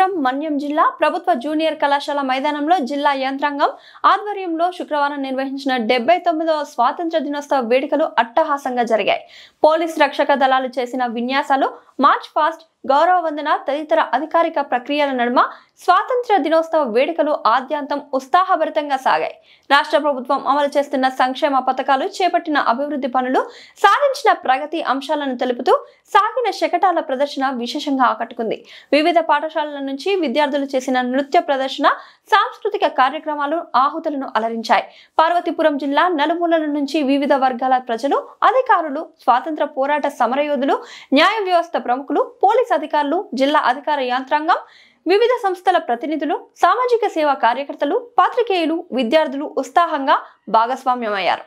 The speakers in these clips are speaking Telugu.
అనంతపురం మన్యం జిల్లా ప్రభుత్వ జూనియర్ కళాశాల మైదానంలో జిల్లా యంత్రాంగం ఆధ్వర్యంలో శుక్రవారం నిర్వహించిన 79వ స్వాతంత్ర్య దినోత్సవ వేడుకలు అట్టహాసంగా జరిగాయి. పోలీస్ రక్షక దళాలు చేసిన విన్యాసాలు, మార్చ్ పాస్ట్, గౌరవ వందన తదితర అధికారిక ప్రక్రియల నడుమ స్వాతంత్ర్య దినోత్సవ వేడుకలు ఆద్యంతం ఉత్సాహభరితంగా సాగాయి. రాష్ట్ర ప్రభుత్వం అమలు చేస్తున్న సంక్షేమ పథకాలు, చేపట్టిన అభివృద్ధి పనులు, సాధించిన ప్రగతి అంశాలను తెలుపుతూ సాగిన శకటాల ప్రదర్శన విశేషంగా ఆకట్టుకుంది. వివిధ పాఠశాలల నుంచి విద్యార్థులు చేసిన నృత్య ప్రదర్శన, సాంస్కృతిక కార్యక్రమాలు ఆహుతులను అలరించాయి. పార్వతీపురం జిల్లా నలుమూలల నుంచి వివిధ వర్గాల ప్రజలు, అధికారులు, స్వాతంత్ర పోరాట సమరయోధులు, న్యాయ వ్యవస్థ ప్రముఖులు, పోలీస్ అధికారులు, జిల్లా అధికార యంత్రాంగం, వివిధ సంస్థల ప్రతినిధులు, సామాజిక సేవా కార్యకర్తలు, పాత్రికేయులు, విద్యార్థులు ఉత్సాహంగా భాగస్వామ్యమయ్యారు.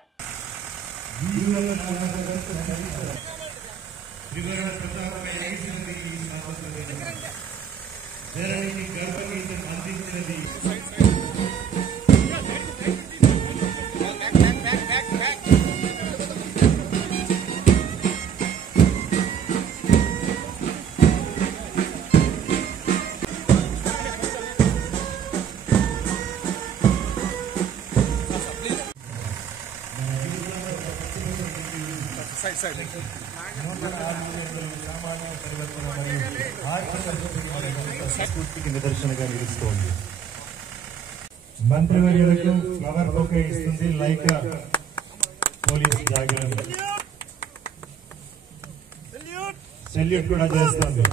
స్ఫూర్తికి నిదర్శనగా నిలుస్తోంది. మంత్రివర్యులకు ఫ్లవర్ బొకే ఇస్తుంది లైక్ పోలీస్ జాగరణ సెల్యూట్ కూడా చేస్తుంది.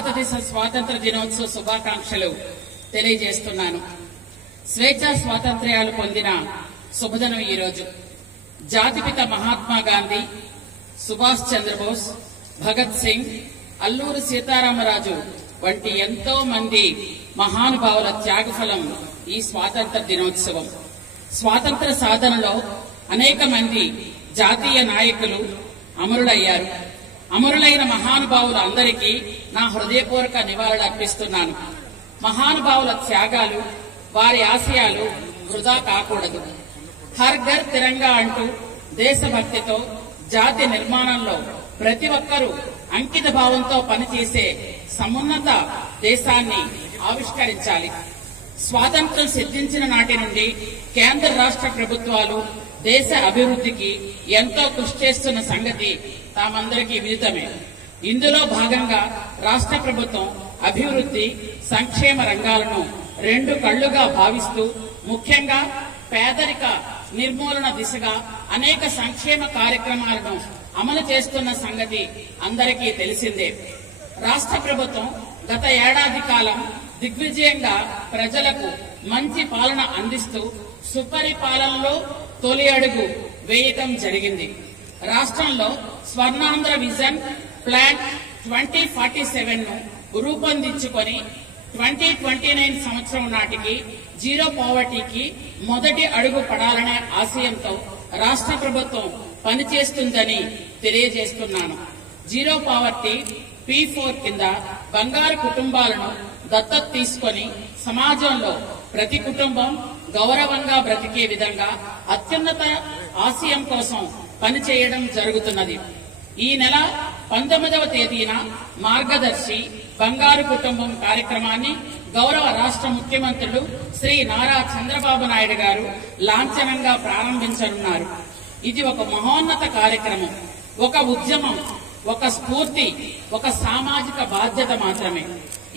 భారతదేశ స్వాతంత్ర దినోత్సవ శుభాకాంక్షలు తెలియజేస్తున్నాను. స్వేచ్ఛా స్వాతంత్ర్యాలు పొందిన శుభదినం ఈ రోజు. జాతిపిత మహాత్మా గాంధీ, సుభాష్ చంద్రబోస్, భగత్ సింగ్, అల్లూరి సీతారామరాజు వంటి ఎంతో మంది మహానుభావుల త్యాగఫలం ఈ స్వాతంత్ర దినోత్సవం. స్వాతంత్ర సాధనలో అనేక మంది జాతీయ నాయకులు అమరులయ్యారు. అమరులైన మహానుభావుల అందరికీ నా హృదయపూర్వక నివాళులు అర్పిస్తున్నాను. మహానుభావుల త్యాగాలు, వారి ఆశయాలు వృధా కాకూడదు. హర్ ఘర్ తిరంగా అంటూ దేశభక్తితో జాతి నిర్మాణంలో ప్రతి ఒక్కరూ అంకిత భావంతో పనిచేసే సమున్నత దేశాన్ని ఆవిష్కరించాలి. స్వాతంత్ర్యం సిద్ధించిన నాటి నుండి కేంద్ర రాష్ట్ర ప్రభుత్వాలు దేశ అభివృద్ధికి ఎంతో కృషి చేస్తున్న సంగతి తామందరికీ విదితమే. ఇందులో భాగంగా రాష్ట్ర ప్రభుత్వం అభివృద్ధి, సంక్షేమ రంగాలను రెండు కళ్లుగా భావిస్తూ ముఖ్యంగా పేదరిక నిర్మూలన దిశగా అనేక సంక్షేమ కార్యక్రమాలను అమలు చేస్తున్న సంగతి అందరికీ తెలిసిందే. రాష్ట్ర ప్రభుత్వం గత ఏడాది కాలం దిగ్విజయంగా ప్రజలకు మంచి పాలన అందిస్తూ సుపరిపాలనలో తొలి అడుగు వేయటం జరిగింది. రాష్ట్రంలో స్వర్ణాంధ్ర విజన్ ప్లాన్ 2047 ను రూపొందించుకొని 2029 సంవత్సరం నాటికి జీరో పావర్టీకి మొదటి అడుగు పడాలనే ఆశయంతో రాష్ట్ర ప్రభుత్వం పనిచేస్తుందని తెలియజేస్తున్నాను. జీరో పావర్టీ P4 కింద బంగారు కుటుంబాలను దత్తత తీసుకొని సమాజంలో ప్రతి కుటుంబం గౌరవంగా బ్రతికే విధంగా అత్యున్నత ఆశయం కోసం పనిచేయడం జరుగుతున్నది. ఈ నెల 19వ తేదీన మార్గదర్శి బంగారు కుటుంబం కార్యక్రమాన్ని గౌరవ రాష్ట్ర ముఖ్యమంత్రులు శ్రీ నారా చంద్రబాబు నాయుడు గారు లాంఛనంగా ప్రారంభించనున్నారు. ఇది ఒక మహోన్నత కార్యక్రమం, ఒక ఉద్యమం, ఒక స్ఫూర్తి, ఒక సామాజిక బాధ్యత మాత్రమే.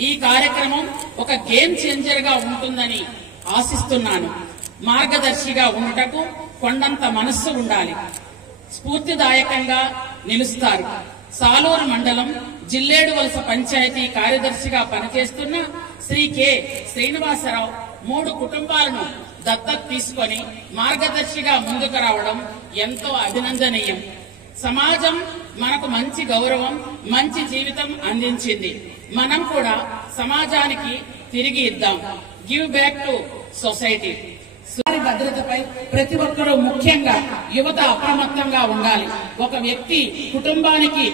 ఈ కార్యక్రమం ఒక గేమ్ చేంజర్ గా ఉంటుందని ఆశిస్తున్నాను. మార్గదర్శిగా ఉండటకు కొండంత మనస్సు ఉండాలి. స్ఫూర్తిదాయకంగా నిలుస్తారు. సాలూరు మండలం జిల్లేడు వలస పంచాయతీ కార్యదర్శిగా పనిచేస్తున్న శ్రీ కె శ్రీనివాసరావు 3 కుటుంబాలను దత్తత తీసుకొని మార్గదర్శిగా ముందుకు రావడం ఎంతో అభినందనీయం. సమాజం మనకు మంచి గౌరవం, మంచి జీవితం అందించింది. మనం కూడా సమాజానికి తిరిగి ఇద్దాం. Give back to society. భద్రతపై ప్రతి ఒక్కరూ, ముఖ్యంగా యువత అప్రమత్తంగా ఉండాలి. ఒక వ్యక్తి కుటుంబానికి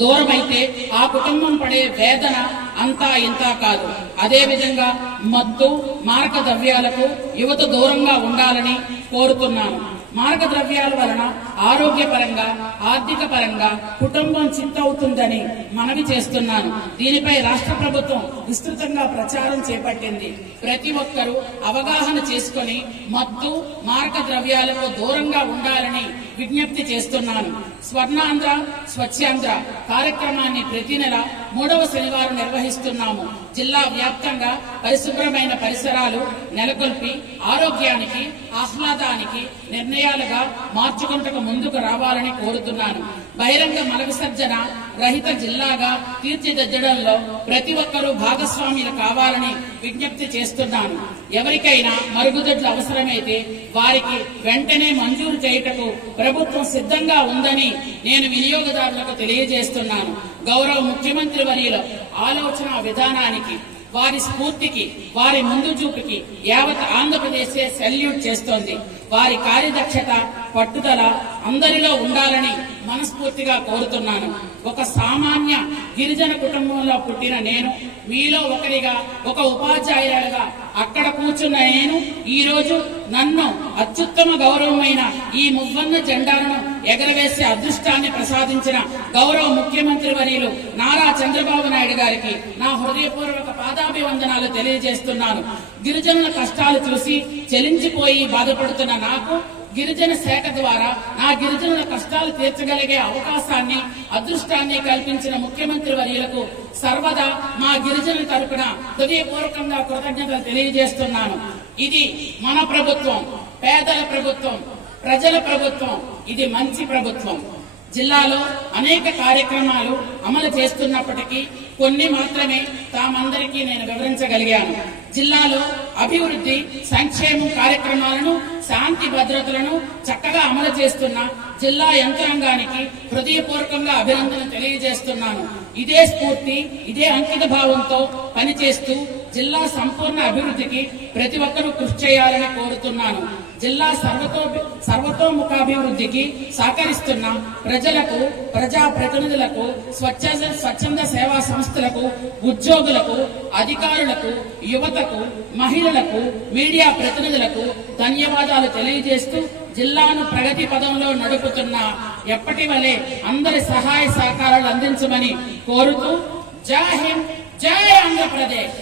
దూరమైతే ఆ కుటుంబం పడే వేదన అంతా ఇంతా కాదు. అదే విధంగా మత్తు, మారక ద్రవ్యాలకు యువత దూరంగా ఉండాలని కోరుతున్నాను. మారక ద్రవ్యాల వలన ఆరోగ్యపరంగా, ఆర్థిక పరంగా కుటుంబం చిత్తవుతుందని మనవి చేస్తున్నాను. దీనిపై రాష్ట్ర ప్రభుత్వం విస్తృతంగా ప్రచారం చేపట్టింది. ప్రతి ఒక్కరూ అవగాహన చేసుకుని మత్తు, మారక ద్రవ్యాలకు దూరంగా ఉండాలని విజ్ఞప్తి చేస్తున్నాను. స్వర్ణాంధ్ర స్వచ్ఛాంధ్ర కార్యక్రమాన్ని ప్రతి నెల 3వ శనివారం నిర్వహిస్తున్నాము. జిల్లా వ్యాప్తంగా పరిశుభ్రమైన పరిసరాలు నెలకొల్పి ఆరోగ్యానికి, ఆహ్లాదానికి నిర్ణయాలుగా మార్చుకుంటకు ముందుకు రావాలని కోరుతున్నాను. బహిరంగ మల విసర్జన రహిత జిల్లాగా తీర్చిదిద్దడంలో ప్రతి ఒక్కరూ భాగస్వాములు కావాలని విజ్ఞప్తి చేస్తున్నాను. ఎవరికైనా మరుగుదొడ్లు అవసరమైతే వారికి వెంటనే మంజూరు చేయుటకు ప్రభుత్వం సిద్ధంగా ఉందని నేను వినియోగదారులకు తెలియజేస్తున్నాను. గౌరవ ముఖ్యమంత్రి వర్యుల ఆలోచన విధానానికి, వారి స్ఫూర్తికి, వారి ముందు చూపుకి యావత్ ఆంధ్రప్రదేశ్ సెల్యూట్ చేస్తోంది. వారి కార్యదక్షత, పట్టుదల అందరిలో ఉండాలని మనస్ఫూర్తిగా కోరుతున్నాను. ఒక సామాన్య గిరిజన కుటుంబంలో పుట్టిన నేను, మీలో ఒకరిగా, ఒక ఉపాధ్యాయురాలుగా అక్కడ కూర్చున్న నేను ఈ రోజు నన్ను అత్యుత్తమ గౌరవమైన ఈ మువ్వన్న జెండాలను ఎగరవేసే అదృష్టాన్ని ప్రసాదించిన గౌరవ ముఖ్యమంత్రి వర్యులు నారా చంద్రబాబు నాయుడు గారికి నా హృదయపూర్వక పాదాభివందనాలు తెలియజేస్తున్నాను. గిరిజనుల కష్టాలు చూసి చెలించిపోయి బాధపడుతున్న నాకు గిరిజన శాఖ ద్వారా నా గిరిజనుల కష్టాలు తీర్చగలిగే అవకాశాన్ని, అదృష్టాన్ని కల్పించిన ముఖ్యమంత్రి వర్యులకు సర్వదా మా గిరిజనుల తరపున హృదయపూర్వకంగా కృతజ్ఞతలు తెలియజేస్తున్నాను. ఇది మన ప్రభుత్వం, పేదల ప్రభుత్వం, ప్రజల ప్రభుత్వం. ఇది మంచి ప్రభుత్వం. జిల్లాలో అనేక కార్యక్రమాలు అమలు చేస్తున్నప్పటికీ కొన్ని మాత్రమే తామందరికీ నేను వివరించగలిగాను. జిల్లాలో అభివృద్ధి సంక్షేమం కార్యక్రమాలను శాంతి భద్రతలను చక్కగా అమలు చేస్తున్న జిల్లా యంత్రాంగానికి హృదయపూర్వకంగా అభినందన తెలియజేస్తున్నాను. ఇదే స్ఫూర్తి, ఇదే అంకిత భావంతో పనిచేస్తూ జిల్లా సంపూర్ణ అభివృద్ధికి ప్రతి ఒక్కరూ కృషి చేయాలని కోరుతున్నాను. జిల్లా సర్వతోముఖాభివృద్ధికి సహకరిస్తున్న ప్రజలకు, ప్రజా ప్రతినిధులకు, స్వచ్ఛంద సేవా సంస్థలకు, ఉద్యోగులకు, అధికారులకు, యువతకు, మహిళలకు, మీడియా ప్రతినిధులకు ధన్యవాదాలు తెలియజేస్తూ జిల్లాను ప్రగతి పదంలో నడుపుతున్న ఎప్పటి వలె అందరి సహాయ సహకారాలు అందించమని కోరుతూ జై హింద్, జై ఆంధ్రప్రదేశ్.